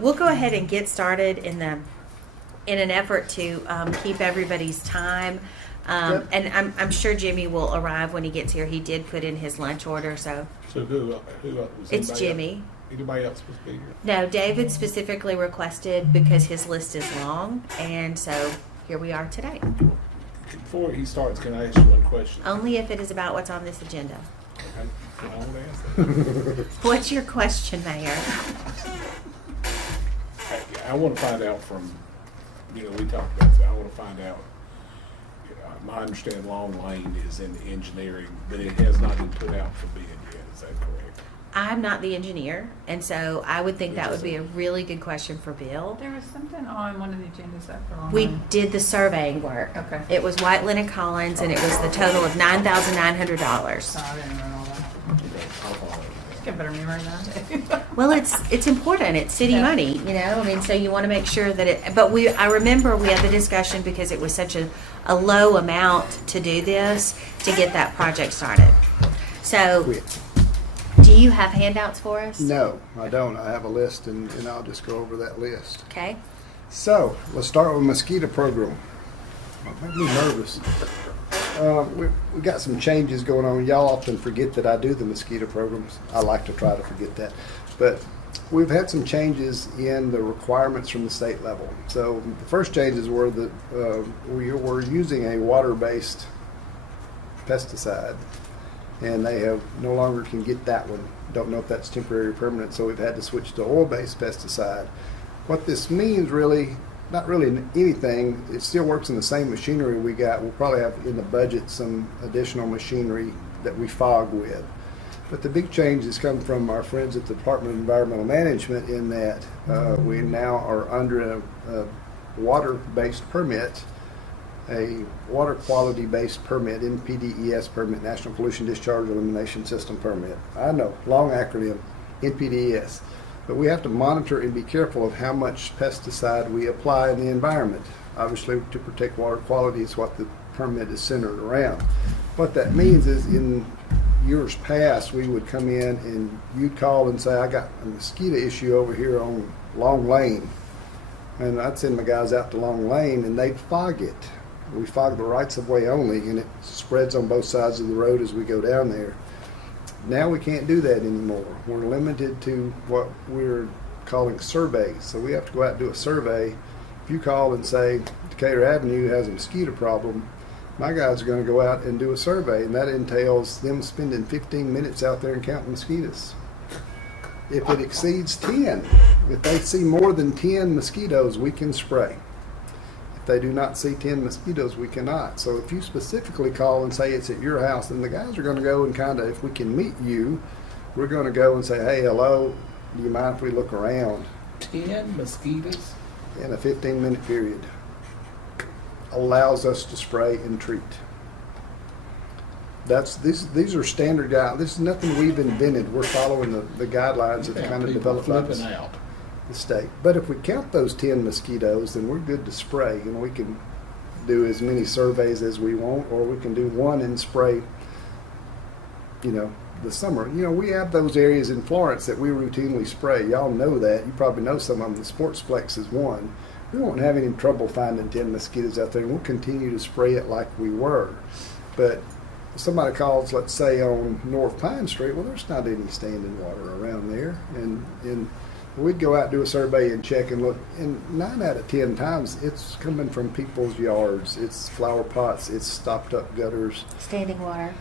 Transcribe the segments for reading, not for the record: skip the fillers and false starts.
We'll go ahead and get started in an effort to keep everybody's time. Yep. And I'm sure Jimmy will arrive when he gets here. He did put in his lunch order, so So who was it's anybody Jimmy. Else? Anybody else supposed to be here? No, David specifically requested because his list is long, and so here we are today. Before he starts, can I ask you one question? Only if it is about what's on this agenda. I want to ask that. What's your question, Mayor? I want to find out from, we talked about that. I want to find out. My understanding, Long Lane is in engineering, but it has not been put out for bid yet. Is that correct? I'm not the engineer, and so I would think that would be a really good question for Bill. There was something on one of the agendas that for long. We did the surveying work. Okay. It was White Linen Collins, and it was the total of $9,900. So I didn't know all that. I'll follow it. Get better memory now. Well, it's important. It's city Yeah. money, I mean, so you want to make sure that it. But I remember we had the discussion because it was such a low amount to do this to get that project started. So, do you have handouts for us? No, I don't. I have a list, and I'll just go over that list. Okay. So, let's start with mosquito program. Make me nervous. We got some changes going on. Y'all often forget that I do the mosquito programs. I like to try to forget that. But we've had some changes in the requirements from the state level. So the first changes were that we were using a water-based pesticide, and they have no longer can get that one. Don't know if that's temporary or permanent, so we've had to switch to oil-based pesticide. What this means really, not really anything. It still works in the same machinery we got. We'll probably have in the budget some additional machinery that we fog with. But the big change has come from our friends at the Department of Environmental Management in that we now are under a water-based permit, a water quality-based permit, NPDES permit, National Pollution Discharge Elimination System permit. I know, long acronym, NPDES. But we have to monitor and be careful of how much pesticide we apply in the environment. Obviously, to protect water quality is what the permit is centered around. What that means is in years past, we would come in and you'd call and say, I got a mosquito issue over here on Long Lane. And I'd send my guys out to Long Lane and they'd fog it. We fog the rights of way only, and it spreads on both sides of the road as we go down there. Now we can't do that anymore. We're limited to what we're calling surveys. So we have to go out and do a survey. If you call and say Decatur Avenue has a mosquito problem, my guys are going to go out and do a survey, and that entails them spending 15 minutes out there and counting mosquitoes. If it exceeds 10, if they see more than 10 mosquitoes, we can spray. If they do not see 10 mosquitoes, we cannot. So if you specifically call and say it's at your house, then the guys are going to go and kind of, if we can meet you, we're going to go and say, hey, hello, do you mind if we look around? 10 mosquitoes? In a 15-minute period. Allows us to spray and treat. These are standard guidelines. This is nothing we've invented. We're following the guidelines that kind of developed by flipping out. the state. But if we count those 10 mosquitoes, then we're good to spray, and we can do as many surveys as we want, or we can do one and spray, the summer. We have those areas in Florence that we routinely spray. Y'all know that. You probably know some of them. The Sportsplex is one. We won't have any trouble finding 10 mosquitoes out there, and we'll continue to spray it like we were. But if somebody calls, let's say, on North Pine Street, well, there's not any standing water around there. And we'd go out, do a survey, and check and look. And 9 out of 10 times, it's coming from people's yards. It's flower pots. It's stopped up gutters, Standing water.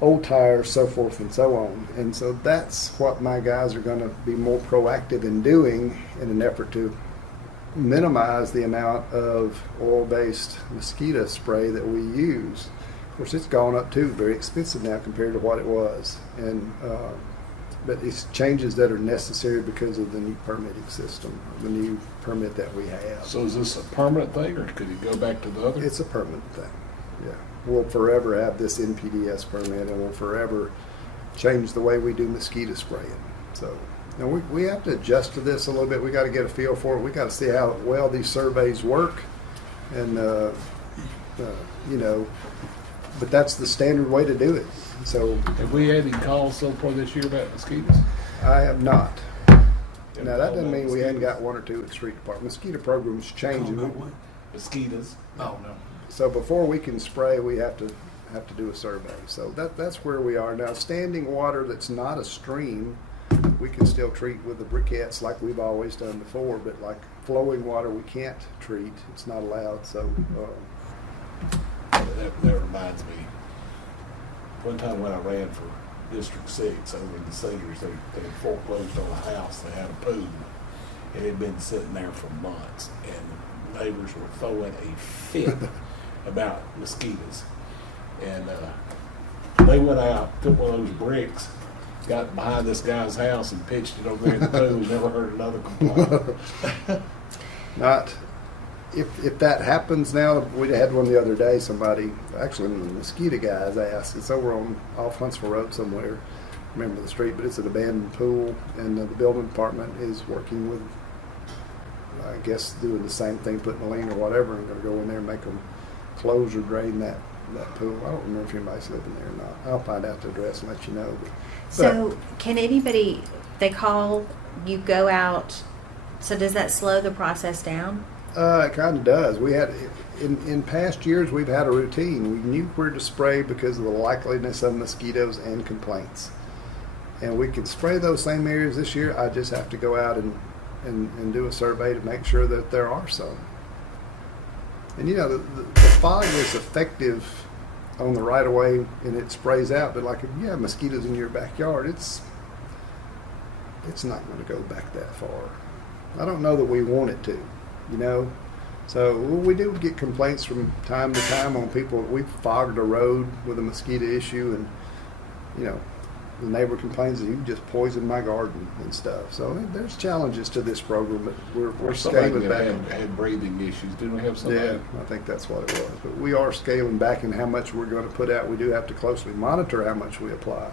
old tires, so forth and so on. And so that's what my guys are going to be more proactive in doing in an effort to minimize the amount of oil-based mosquito spray that we use. Of course, it's gone up too, very expensive now compared to what it was. And but it's changes that are necessary because of the new permitting system, the new permit that we have. So is this a permanent thing, or could it go back to the other? It's a permanent thing, yeah. We'll forever have this NPDES permit, and we'll forever change the way we do mosquito spraying. So we have to adjust to this a little bit. We got to get a feel for it. We got to see how well these surveys work, and but that's the standard way to do it. So Have we had any calls so far this year about mosquitoes? I have not. Now, that doesn't mean we hadn't got one or two at the street department. Mosquito program's changing. Mosquitoes. Oh, no. So before we can spray, we have to do a survey. So that's where we are now. Standing water that's not a stream, we can still treat with the briquettes like we've always done before. But like flowing water, we can't treat. It's not allowed. So That reminds me. One time when I ran for District 6 over in the seniors, they had foreclosed on a house. They had a pool. It had been sitting there for months, and the neighbors were throwing a fit about mosquitoes. And they went out, took one of those bricks, got behind this guy's house and pitched it over there in the pool. Never heard another complaint. not. If that happens now, we had one the other day. Somebody, actually, one of the mosquito guys asked. It's over off Huntsville Road somewhere. I remember the street, but it's an abandoned pool, and the building department is working with, I guess, doing the same thing, putting a lien or whatever, and going to go in there and make them close or drain that pool. I don't remember if anybody's living there or not. I'll find out the address and let you know. So can anybody, they call, you go out, so does that slow the process down? It kind of does. We had in past years we've had a routine. We knew where to spray because of the likeliness of mosquitoes and complaints, and we could spray those same areas this year. I just have to go out and do a survey to make sure that there are some. And you know the fog is effective on the right of way and it sprays out, but like if you have mosquitoes in your backyard, it's not going to go back that far. I don't know that we want it to. You know, so we do get complaints from time to time on people. We've fogged a road with a mosquito issue, and you know, the neighbor complains that you just poisoned my garden and stuff. So there's challenges to this program, but we're scaling back. Had breathing issues. Didn't we have somebody? Yeah, I think that's what it was. But we are scaling back in how much we're going to put out. We do have to closely monitor how much we apply.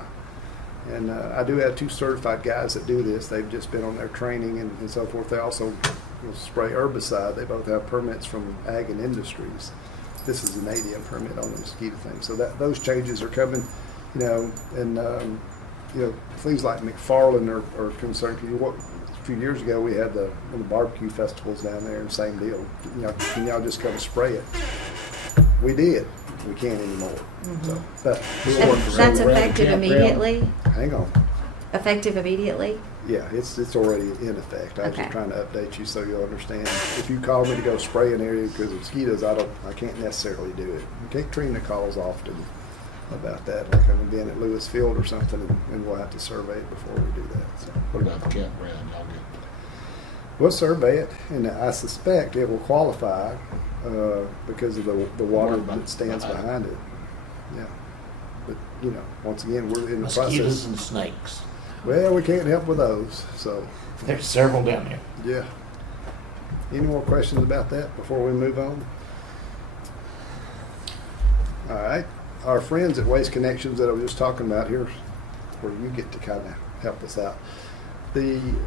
And I do have 2 certified guys that do this. They've just been on their training and so forth. They also will spray herbicide. They both have permits from Ag and Industries. This is an ADM permit on the mosquito thing. So those changes are coming, you know, and you know, things like McFarland are concerned. A few years ago we had one of the barbecue festivals down there, and same deal. You know, can y'all just come spray it? We did. We can't anymore. Mm-hmm. So, but we'll work around That's it. effective immediately? Hang on. Effective immediately? Yeah, it's already in effect. I was Okay. just trying to update you so you'll understand. If you call me to go spray an area because of mosquitoes, I can't necessarily do it. Katrina calls often about that, like an event at Lewis Field or something, and we'll have to survey it before we do that. So What about the campground? Y'all get we'll survey it, and I suspect it will qualify because of the water that stands behind it. Yeah, but you know, once again, we're in the Mosquitoes process. and snakes. Well, we can't help with those, so. There's several down there. Yeah. Any more questions about that before we move on? All right. Our friends at Waste Connections that I was just talking about, here's where you get to kind of help us out. When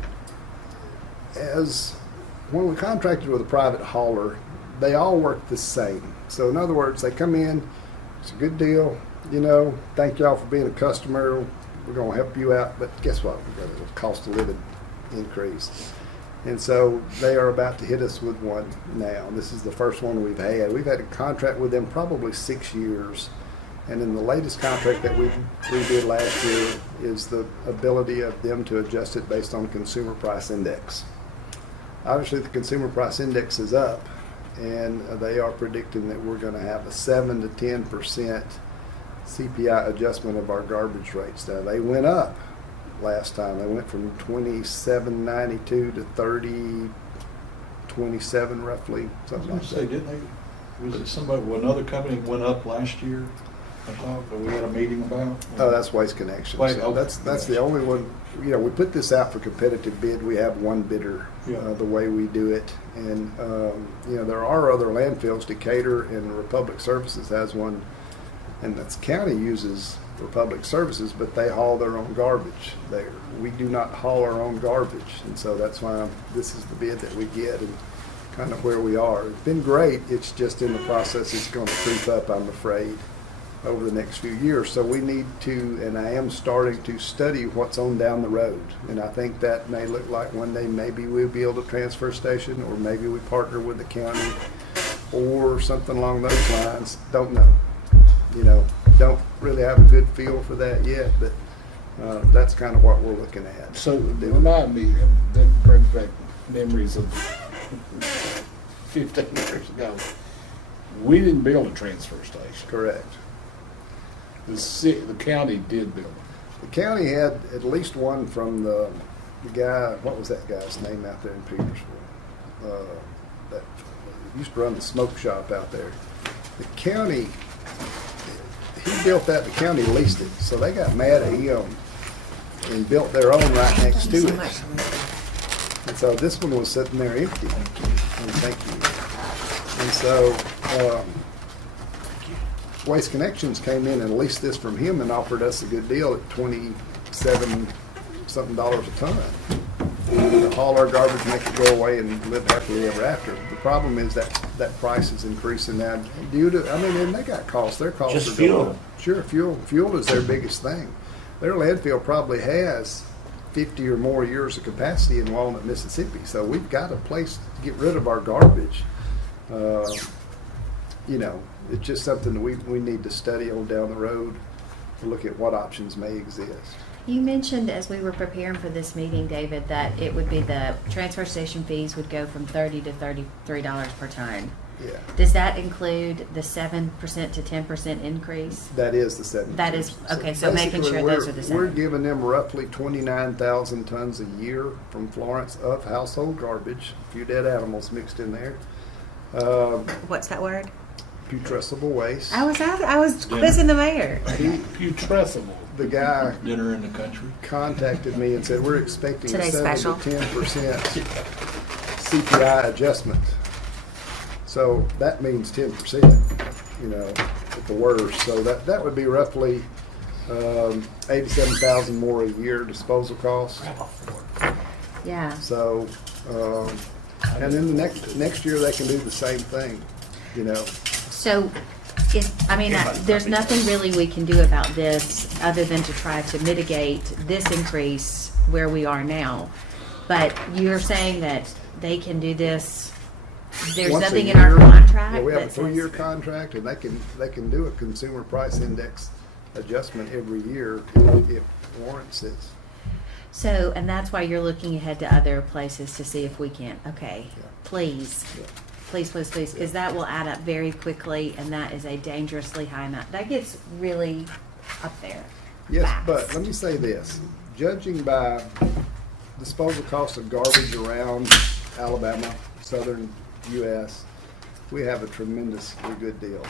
we contracted with a private hauler, they all work the same. So in other words, they come in, it's a good deal, you know, thank y'all for being a customer. We're going to help you out, but guess what? We've got a cost of living increase. And so they are about to hit us with one now. This is the first one we've had. We've had a contract with them probably 6 years. And in the latest contract that we did last year is the ability of them to adjust it based on consumer price index. Obviously, the consumer price index is up, and they are predicting that we're going to have a 7 to 10% CPI adjustment of our garbage rates. Now, they went up last time. They went from $27.92 to $30.27 roughly, I was something going like to say, that. didn't they, was it somebody, another company went up last year? I thought that we had a meeting about? Oh, that's Waste Connections. Waste- So okay. that's the only one. You know, we put this out for competitive bid. We have one bidder, Yeah. the way we do it. And, you know, there are other landfills. Decatur and Republic Services has one. And that's county uses Republic Services, but they haul their own garbage there. We do not haul our own garbage. And so that's why this is the bid that we get and kind of where we are. It's been great. It's just in the process. It's going to creep up, I'm afraid. over the next few years. So we need to, and I am starting to study what's on down the road. And I think that may look like one day maybe we'll be able to transfer station, or maybe we partner with the county or something along those lines. Don't know. You know, don't really have a good feel for that yet, but that's kind of what we're looking at. So remind me, that brings back memories of 15 years ago. We didn't build a transfer station. Correct. The county did build it. The county had at least one from the guy, what was that guy's name out there in Petersville? That used to run the smoke shop out there. The county, he built that, the county leased it. So they got mad at him and built their own right next to So it. much. And so this one was sitting there empty. And thank you. And so Waste Connections came in and leased this from him and offered us a good deal at $27 something a ton. To haul our garbage, make it go away, and live happily ever after. The problem is that price is increasing now due to, I mean, and they got costs. Their costs Just are going fuel. up. Sure, fuel is their biggest thing. Their landfill probably has 50 or more years of capacity in Walnut, Mississippi. So we've got a place to get rid of our garbage. You know, it's just something that we need to study on down the road to look at what options may exist. You mentioned as we were preparing for this meeting, David, that it would be the transfer station fees would go from $30 to $33 per ton. Yeah, Does that include the 7% to 10% increase? that is the 7%. That is- okay, so making basically, sure those are the We're same. giving them roughly 29,000 tons a year from Florence of household garbage, a few dead animals mixed in there. What's that word? Putrescible waste. I was quizzing the mayor. Putrescible. The guy Dinner in the country. contacted me and said, we're expecting a Today's 7 special. to 10% CPI adjustment. So that means 10%, you know, at the worst. So that would be roughly 87,000 more a year disposal costs. Yeah. So, and then the next year they can do the same thing, you know. So, there's nothing really we can do about this other than to try to mitigate this increase where we are now. But you're saying that they can do this, there's Once a nothing in our year. contract Yeah, we have a that says. 3-year contract, and they can do a consumer price index adjustment every year if it warrants it. So, and that's why you're looking ahead to other places to see if we can, okay, Yeah. please. Yeah. Please, because that will add up very quickly, and that is a dangerously high amount. That gets really up there. Yes, fast. but let me say this, judging by disposal costs of garbage around Alabama, southern U.S., we have a tremendously good deal.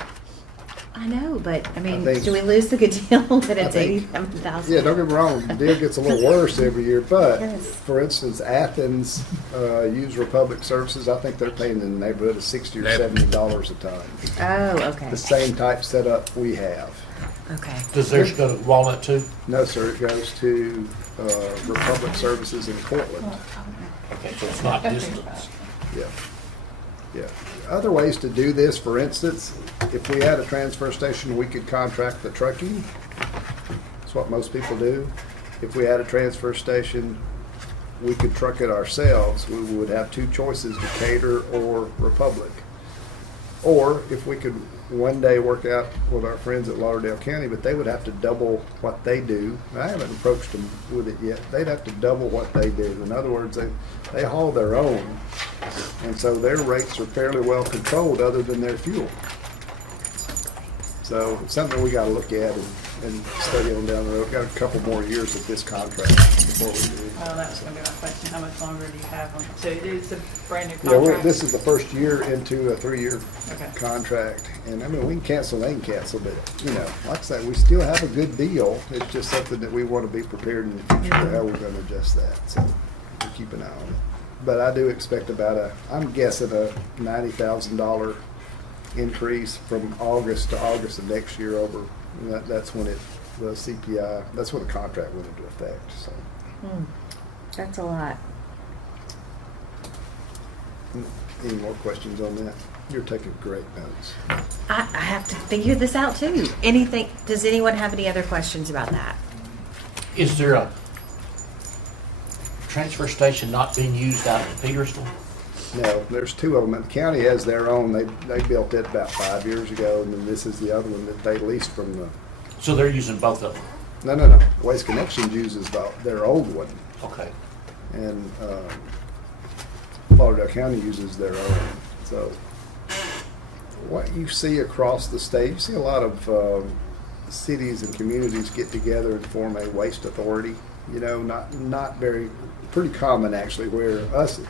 I know, but I mean, think- do we lose the good deal that it's think- 87,000? Yeah, don't get me wrong, the deal gets a little worse every year, but Yes. for instance, Athens use Republic Services. I think they're paying in the neighborhood of $60 or $70 a ton. Oh, okay. The same type setup we have. Okay. Does theirs go to Walnut too? No, sir, it goes to Republic Services in Cortland. Okay, so it's not distance. Yeah. Yeah. Other ways to do this, for instance, if we had a transfer station, we could contract the trucking. That's what most people do. If we had a transfer station, we could truck it ourselves. We would have two choices, Decatur or Republic. Or if we could one day work out with our friends at Lauderdale County, but they would have to double what they do. I haven't approached them with it yet. They'd have to double what they do. In other words, they haul their own, and so their rates are fairly well controlled other than their fuel. So it's something we got to look at and study on down the road. Got a couple more years of this contract before we do it. Well, that was gonna be my question, how much longer do you have on, so it is a brand new Yeah, contract? this is the first year into a 3-year Okay. contract, and I mean, we can cancel, they can cancel, but, you know, like I say, we still have a good deal. It's just something that we want to be prepared in the future for how we're going to adjust that, so we'll keep an eye on it. But I do expect I'm guessing a $90,000 increase from August to August of next year over, that's when the CPI, that's when the contract went into effect, so. That's a lot. any more questions on that? You're taking great notes. I have to figure this out too. Does anyone have any other questions about that? Is there a transfer station not being used out in Petersville? No, there's two of them. The county has their own. They built it about 5 years ago, and then this is the other one that they leased from the. So they're using both of them? No. Waste Connections uses their old one, Okay. and Lauderdale County uses their own. So what you see across the state, you see a lot of cities and communities get together and form a waste authority. You know, not pretty common actually, where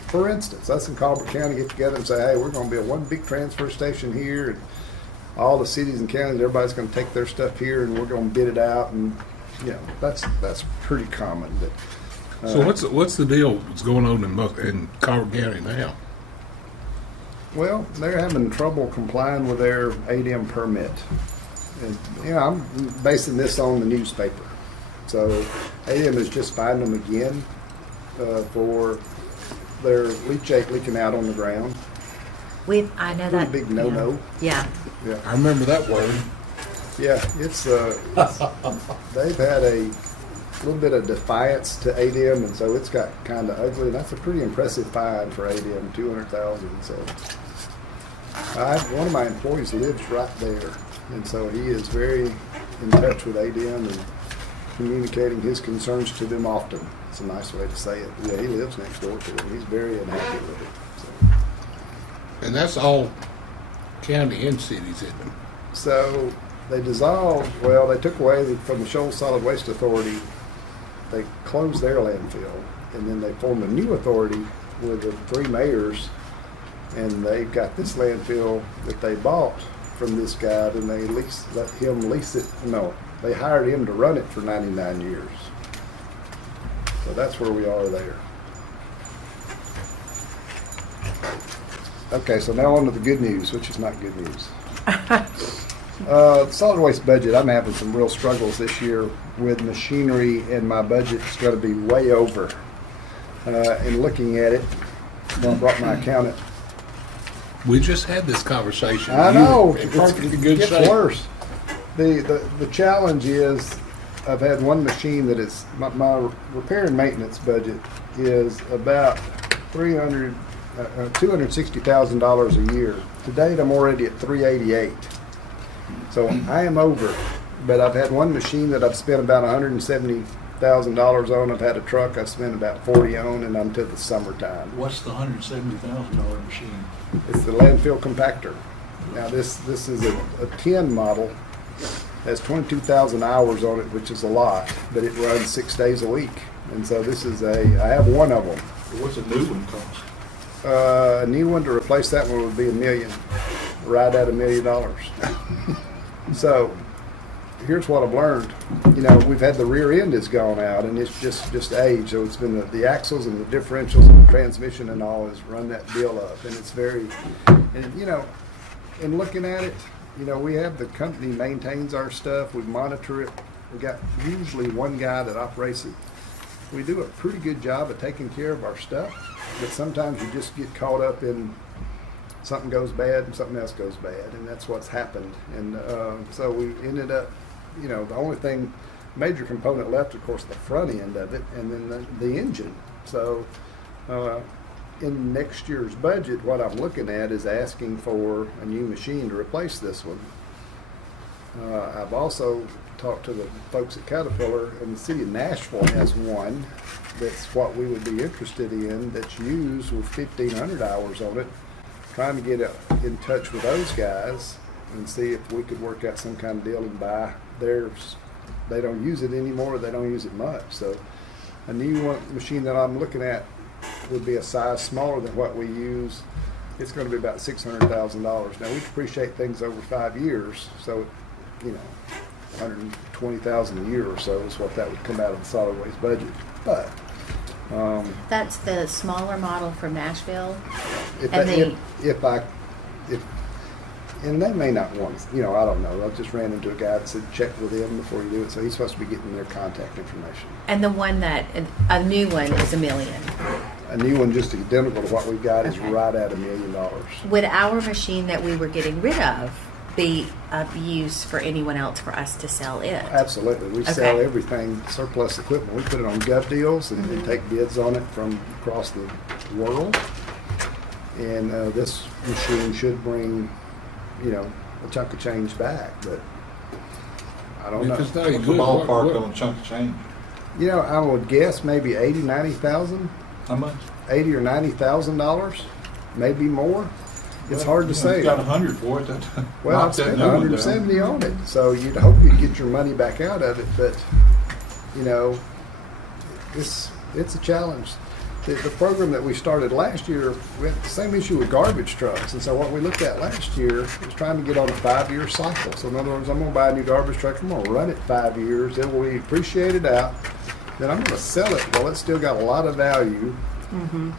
for instance, us in Colbert County get together and say, hey, we're going to build one big transfer station here, and all the cities and counties, everybody's going to take their stuff here, and we're going to bid it out, and you know, that's pretty common. But So what's the deal that's going on in Colbert County now? well, they're having trouble complying with their ADM permit, and you know, I'm basing this on the newspaper. So ADM is just fined them again for their leachate leaking out on the ground. I know that. Pretty big no-no. Yeah. Yeah, I remember that word. yeah, it's they've had a little bit of defiance to ADM, and so it's got kind of ugly. That's a pretty impressive fine for ADM, $200,000. So one of my employees lives right there, and so he is very in touch with ADM and communicating his concerns to them often. It's a nice way to say it. Yeah, he lives next door to them. He's very unhappy with it. And that's all county and cities, isn't it? So they dissolved, well, they took away from the Shoals Solid Waste Authority, they closed their landfill, and then they formed a new authority with the 3 mayors, and they got this landfill that they bought from this guy, and they let him lease it. No, they hired him to run it for 99 years. So that's where we are there. Okay, so now on to the good news, which is not good news. Solid waste budget, I'm having some real struggles this year with machinery, and my budget's going to be way over. And looking at it, I brought my accountant. We just had this conversation. I know, You were in perfectly it good gets shape. worse. The challenge is I've had one machine that is, my repair and maintenance budget is about $260,000 a year. To date, I'm already at $388,000. So I am over, but I've had one machine that I've spent about $170,000 on. I've had a truck I've spent about $40,000 on, and I'm to the summertime. What's the $170,000 machine? It's the landfill compactor. Now this is a 10 model. Has 22,000 hours on it, which is a lot, but it runs 6 days a week. And so I have one of them. What's a new one cost? A new one to replace that one would be $1 million, right at $1 million. So here's what I've learned. You know, we've had the rear end has gone out, and it's just age. So it's been the axles and the differentials and the transmission and all has run that deal up, and it's and you know, in looking at it, you know, we have the company maintains our stuff. We monitor it. We got usually one guy that operates it. We do a pretty good job of taking care of our stuff, but sometimes you just get caught up in something goes bad and something else goes bad, and that's what's happened. And so we ended up, you know, the only major component left, of course, the front end of it, and then the engine. So in next year's budget, what I'm looking at is asking for a new machine to replace this one. I've also talked to the folks at Caterpillar, and the city of Nashville has one that's what we would be interested in, that's used with 1,500 hours on it. Trying to get in touch with those guys and see if we could work out some kind of deal and buy theirs. They don't use it anymore. They don't use it much. So a new machine that I'm looking at would be a size smaller than what we use. It's going to be about $600,000. Now we depreciate things over 5 years, so you know, $120,000 a year or so is what that would come out of the solid waste budget. But That's the smaller model from Nashville. And they may not want to, you know, I don't know. I just ran into a guy that said check with them before you do it, so he's supposed to be getting their contact information. And the one a new one is $1 million. A new one just identical to what we've got is Okay. right at $1 million. Would our machine that we were getting rid of be of use for anyone else for us to sell it? Absolutely. We sell Okay. everything, surplus equipment. We put it on gov deals and Mm-hmm. take bids on it from across the world. And this machine should bring, a chunk of change back, but I don't know. Because now What's you the good. ballpark on a chunk of change? I would guess maybe 80, 90,000, How much? $80 or $90,000, maybe more. It's hard to say. You got 100 for it. Well, I've Knock that spent new one down. 170 on it, so you'd hope you'd get your money back out of it, but, it's a challenge. The program that we started last year, we had the same issue with garbage trucks, and so what we looked at last year was trying to get on a 5-year cycle. So in other words, I'm gonna buy a new garbage truck, I'm gonna run it 5 years, it will be appreciated out, then I'm gonna sell it while it's still got a lot of value.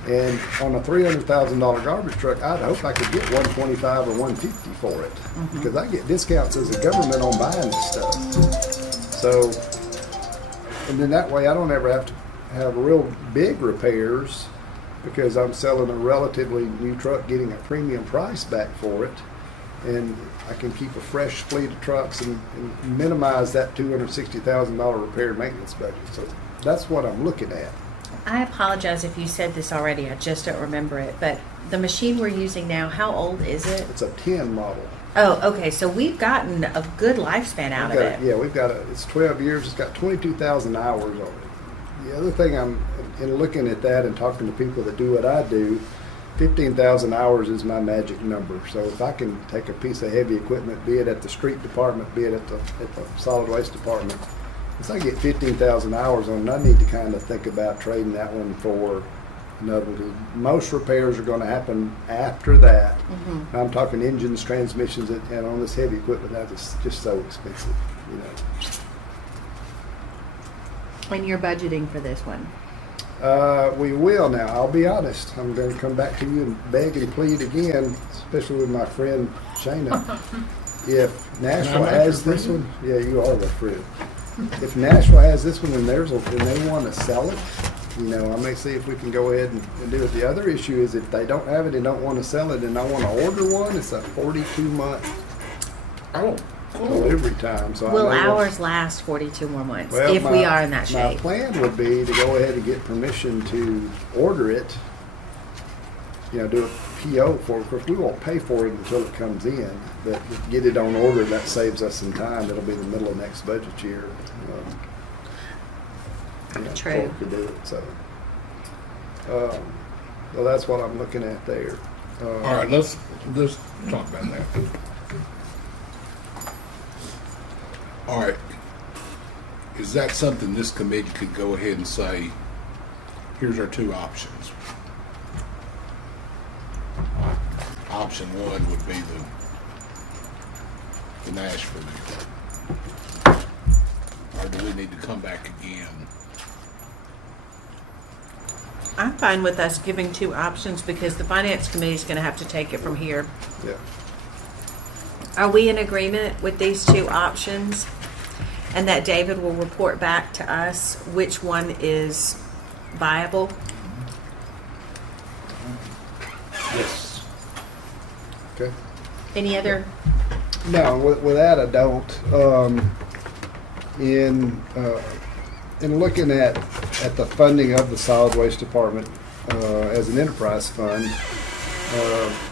And on a $300,000 garbage truck, I'd hope I could get $125 or $150 for it, because I get discounts as a government on buying this stuff. So, and then that way I don't ever have to have real big repairs, because I'm selling a relatively new truck, getting a premium price back for it, and I can keep a fresh fleet of trucks and minimize that $260,000 repair and maintenance budget. So that's what I'm looking at. I apologize if you said this already, I just don't remember it, but the machine we're using now, how old is it? It's a 10 model. Oh, okay, so we've gotten a good lifespan out of We've it. got, yeah, we've got it's 12 years. It's got 22,000 hours on it. The other thing in looking at that and talking to people that do what I do, 15,000 hours is my magic number. So if I can take a piece of heavy equipment, be it at the street department, be it at the solid waste department, once I get 15,000 hours on it, I need to kind of think about trading that one for another one, because most repairs are going to happen after that. Mm-hmm. I'm talking engines, transmissions, and on this heavy equipment, that is just so expensive, And you're budgeting for this one. We will now. I'll be honest. I'm going to come back to you and beg and plead again, especially with my friend Shayna. If Nashville has this one, yeah, you are my friend. If Nashville has this one and they want to sell it, I may see if we can go ahead and do it. The other issue is if they don't have it and don't want to sell it and I want to order one, it's a 42-month Oh, cool. delivery time. So Will I know ours last 42 more months Well, if we are in that My shape? plan would be to go ahead and get permission to order it, do a PO for it. Of course, we won't pay for it until it comes in, but get it on order, that saves us some time. It'll be the middle of next budget year. True. Before we could do it, so. Well, that's what I'm looking at there. All right, let's talk about that. All right. Is that something this committee could go ahead and say, here's our two options? Option one would be the Nashville deal. Or do we need to come back again? I'm fine with us giving two options because the finance committee is going to have to take it from here. Yeah. Are we in agreement with these two options? And that David will report back to us which one is viable? Yes. Okay. Any other? No, with that I don't. In looking at the funding of the solid waste department as an enterprise fund,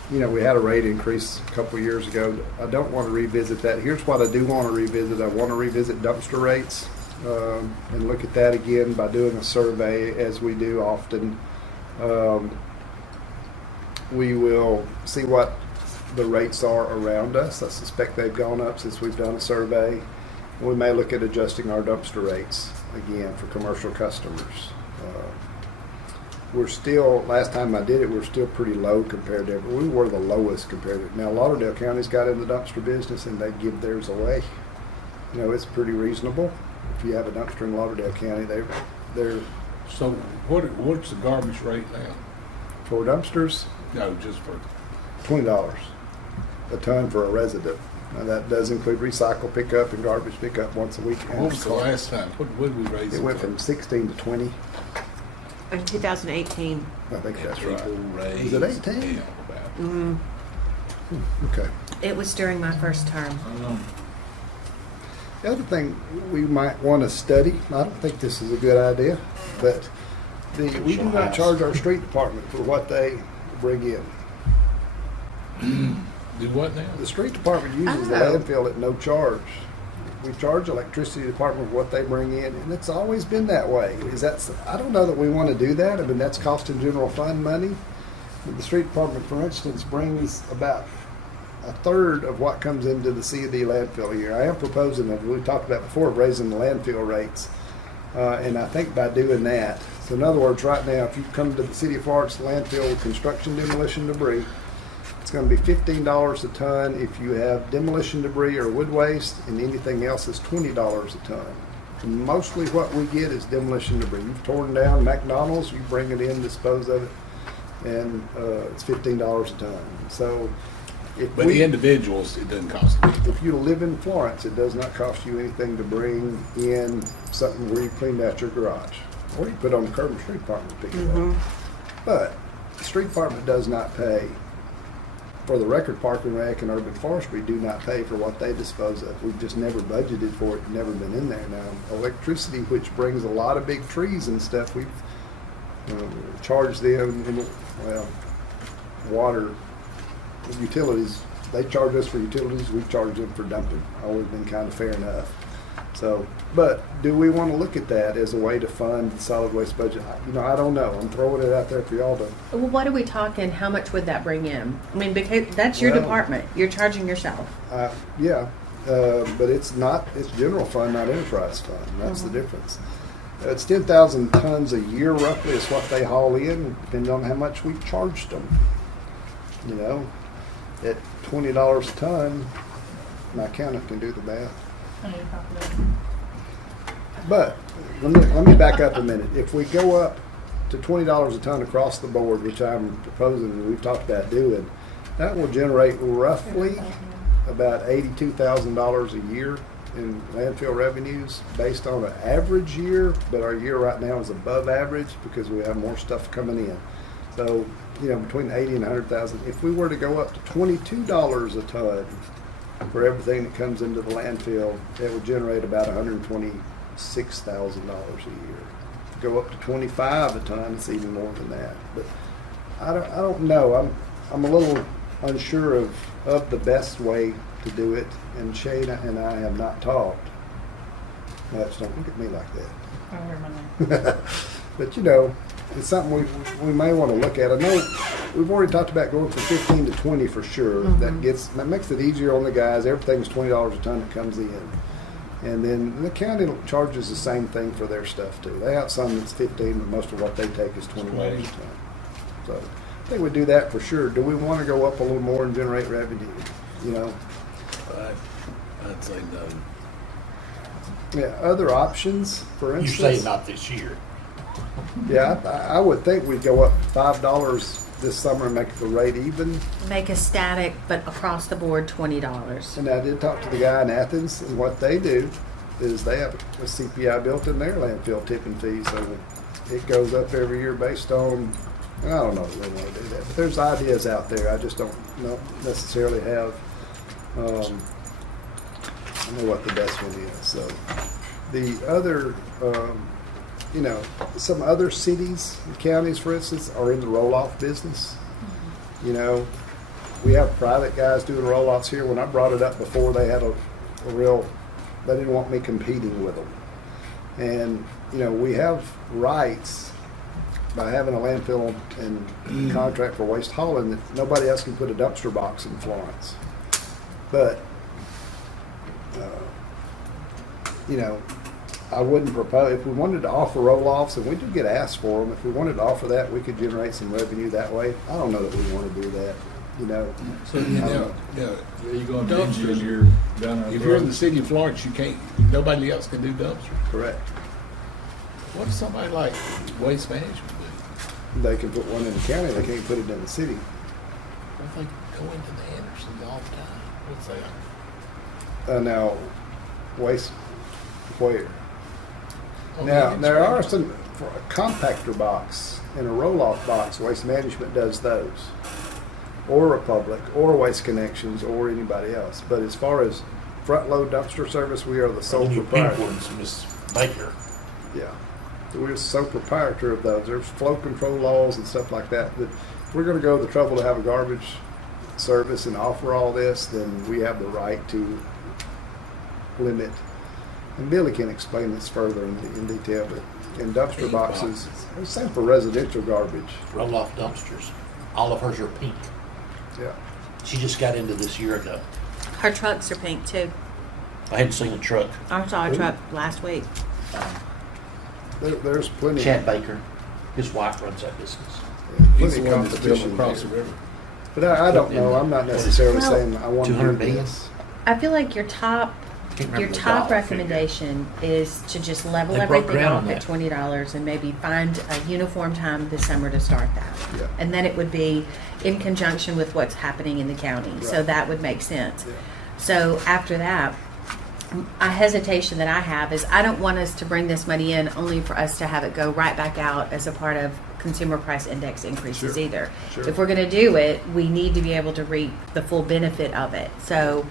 we had a rate increase a couple of years ago. I don't want to revisit that. Here's what I do want to revisit. I want to revisit dumpster rates and look at that again by doing a survey, as we do often. We will see what the rates are around us. I suspect they've gone up since we've done a survey. We may look at adjusting our dumpster rates again for commercial customers. We're still, last time I did it, we're still pretty low compared to, we were the lowest compared to, now Lauderdale County's got in the dumpster business and they give theirs away. It's pretty reasonable. If you have a dumpster in Lauderdale County, they're So what's the garbage rate now? for dumpsters, No, just for, $20 a ton for a resident. Now that does include recycle pickup and garbage pickup once a week. what was the last time? What did we raise It it went to? from 16 to 20. In 2018. I think that's right. People raise Was it 18? hell about it. Mm, Okay. It was during my first term. The other thing we might want to study, I don't think this is a good idea, but we do not charge our street department for what they bring in. Do what now? The street department uses the Oh. landfill at no charge. We charge electricity department for what they bring in, and it's always been that way. I don't know that we want to do that. I mean, that's costing general fund money. But the street department, for instance, brings about a third of what comes into the C&D landfill a year. I am proposing, as we talked about before, raising the landfill rates. And I think by doing that, so in other words, right now, if you come to the city of Florence landfill with construction demolition debris, it's going to be $15 a ton if you have demolition debris or wood waste, and anything else is $20 a ton. And mostly what we get is demolition debris. You've torn down McDonald's, you bring it in, dispose of it, and it's $15 a ton. So if But the individuals, it doesn't cost them. if you live in Florence, it does not cost you anything to bring in something where you cleaned out your garage. Or you put it on the curb and street department to pick it up. But the street department does not pay. For the record, Park and Rec and Urban Forestry do not pay for what they dispose of. We've just never budgeted for it, never been in there. Now, electricity, which brings a lot of big trees and stuff, we've charged them, water, utilities, they charge us for utilities, we charge them for dumping. Always been kind of fair enough. So, but do we want to look at that as a way to fund the solid waste budget? I don't know. I'm throwing it out there for y'all to. well, what are we talking? How much would that bring in? I mean, because that's your Well- department. You're charging yourself. Yeah, but it's general fund, not enterprise fund. That's the difference. It's 10,000 tons a year roughly is what they haul in, depending on how much we charged them. At $20 a ton, my accountant can do the math. But let me back up a minute. If we go up to $20 a ton across the board, which I'm proposing and we've talked about doing, that will generate roughly about $82,000 a year in landfill revenues based on an average year, but our year right now is above average because we have more stuff coming in. So, between 80 and 100,000. If we were to go up to $22 a ton for everything that comes into the landfill, it would generate about $126,000 a year. If you go up to 25 a ton, it's even more than that. But I don't know. I'm a little unsure of the best way to do it, and Shayna and I have not talked much. Don't look at me like that. But it's something we may want to look at. I know we've already talked about going from 15 to 20 for sure. That makes it easier on the guys. Everything's $20 a ton that comes in. And then the county charges the same thing for their stuff too. They have some that's 15, but most of what they take is $20 a ton. So I think we do that for sure. Do we want to go up a little more and generate revenue? I'd say no. Yeah, other options, for You instance. say not this year. Yeah, I would think we'd go up $5 this summer and make the rate even. Make a static, but across the board, $20. And I did talk to the guy in Athens, and what they do is they have a CPI built in their landfill tipping fee, so it goes up every year based on, I don't know if they want to do that, but there's ideas out there. I just don't necessarily have, I know what the best one is. So the other, some other cities and counties, for instance, are in the roll-off business. We have private guys doing roll-offs here. When I brought it up before, they had they didn't want me competing with them. And, we have rights by having a landfill and contract for waste hauling that nobody else can put a dumpster box in Florence. But, I wouldn't propose, if we wanted to offer roll-offs, and we do get asked for them, if we wanted to offer that, we could generate some revenue that way. I don't know that we want to do that, So, Yeah, you go to dumpsters, you're down our if you're in the throat. city of Florence, nobody else can do dumpsters. Correct. What does somebody like Waste Management do? They can put one in the county, they can't put it in the city. Well, they go into the Andersons all the time. What's that? Now, waste, where? Oh, Now, yeah, there are it's- for a compactor box and a roll-off box, Waste Management does those, or Republic, or Waste Connections, or anybody else. But as far as front-load dumpster service, we are the sole The new pink proprietor. ones, Miss Baker. Yeah, so we're sole proprietor of those. There's flow control laws and stuff like that. But if we're going to go to the trouble to have a garbage service and offer all this, then we have the right to limit. And Billy can explain this further in detail, but in dumpster Pink boxes, boxes. it's same for residential garbage. Roll-off dumpsters. All of hers are pink. Yeah. She just got into this year ago. Her trucks are pink too. I hadn't seen a truck. I saw a truck last week. There's plenty. Chad Baker, his wife runs that business. He's Plenty the of one that's built competition across the there. river. But I don't know. I'm not necessarily Well, saying I want to do 200 million? this. I feel like your top Can't remember Your the top dollar recommendation is to just level They broke everything ground off on at that. $20 and maybe find a uniform time this summer to start that. Yeah. And then it would be in conjunction with what's happening in the county. So Right. that would make sense. Yeah. So after that, a hesitation that I have is I don't want us to bring this money in only for us to have it go right back out as a part of consumer price index increases Sure. either. Sure. If we're going to do it, we need to be able to reap the full benefit of it. So,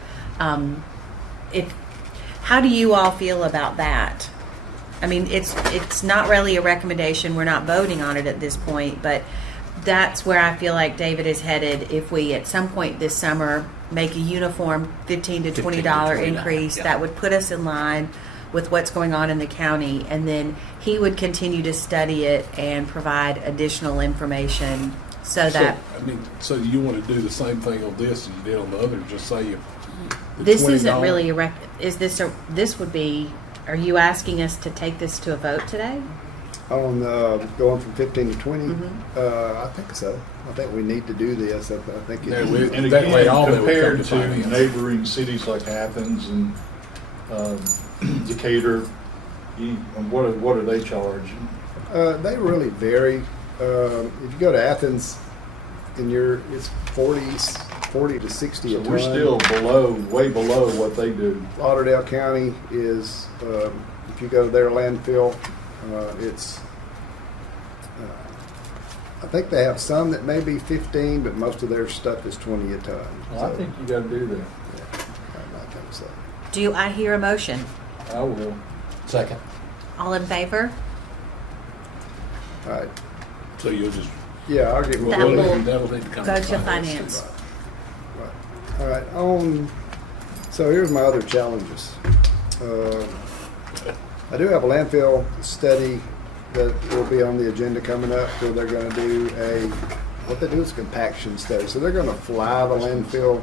how do you all feel about that? I mean, it's not really a recommendation. We're not voting on it at this point, but that's where I feel like David is headed. If we at some point this summer make a uniform $15 to $20 increase, yeah. that would put us in line with what's going on in the county, and then he would continue to study it and provide additional information so that So you want to do the same thing on this as you did on the other, just say you. the this isn't $20 really this would be, are you asking us to take this to a vote today? On going from 15 to 20, Mm-hmm. I think so. I think we need to do this. I think Yeah, it, we- And That way again, all that would come compared to to finance. neighboring cities like Athens and Decatur, what do they charge? they really vary. If you go to Athens, it's 40 to 60 So a ton. we're still way below what they do. Lauderdale County is, if you go to their landfill, it's, I think they have some that may be 15, but most of their stuff is 20 a ton. Well, I think you gotta do that. I think so. Do I hear a motion? I will. Second. All in favor? All right. So you'll just. Yeah, I'll get with That Willie. will That'll need to come go to finance. Right. All right. So here's my other challenges. I do have a landfill study that will be on the agenda coming up where they're going to do what they do is a compaction study. So they're going to fly the landfill.